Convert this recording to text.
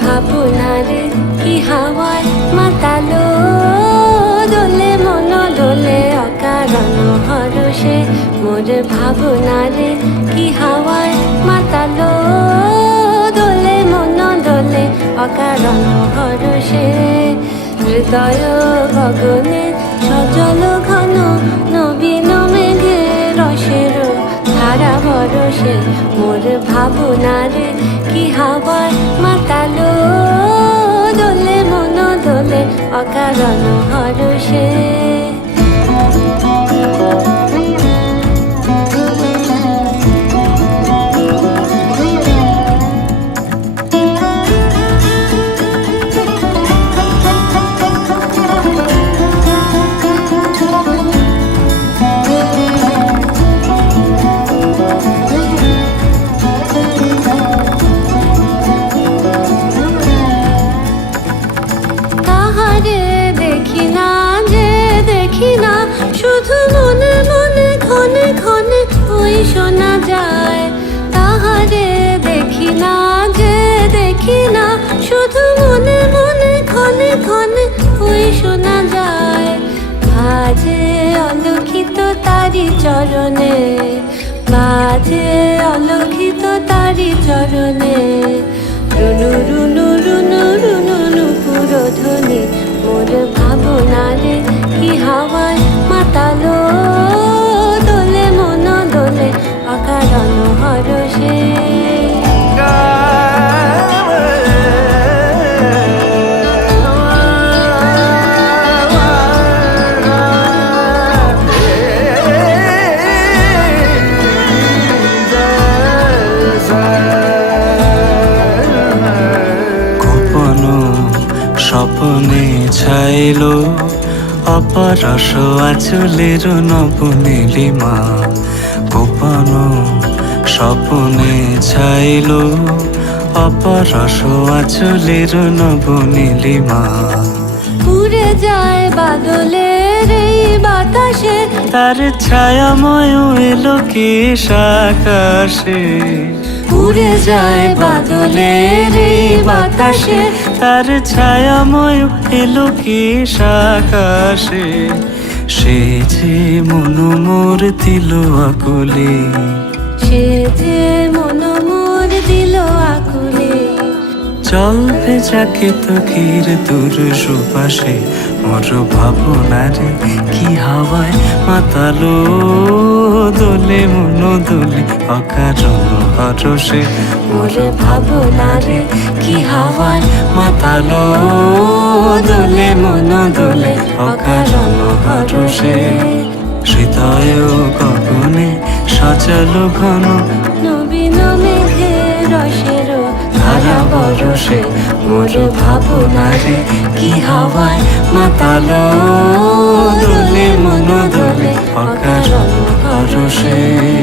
ভাবনার কি হাওয়ায় মাতালো দোলে মন দোলে অকারণ। হরষে মোর ভাবনার কি হাওয়ায় মাতালো। দোলে মন দোলে অকারণ হরষে হৃদয় গগনে সজল ঘন নবীন মেঘে রসের ধারা বরসে মোর ভাবনারে কি হাওয়ায় মাতালো। দোলে মন দোলে অকারণ চরণে স্বপনে ছাইল অপরস আচলের নবনীলিমা গোপন স্বপনে ছাইল অপরস আচলের নবনীলিমা উড়ে যায় বাদলের এই বাতাসে। তার ছায়াময় এলো কি আকাশে। উড়ে যায় বাদলের এই বাতাসে। তার ছায়াময় এলো কি আকাশে সে যে মনু মোর দিল আকুলে। সে যে মন মোর দিল আকুলে। চল ভেজাকে তো ক্ষীর দূর সুপাশে মোর ভাবনারে কি হাওয়ায় মাতালো। দোলে মন দোলে অকারণ হরসে মোর ভাবনারে কি হাওয়ায় মাতালো দোলে মন দোলে অকারণ হরসে হৃদয় গগনে সজল ঘন। নবীন মেঘে রসের ধারা বরসে। মোর ভাবনারে কি হাওয়ায় মাতালো দোলে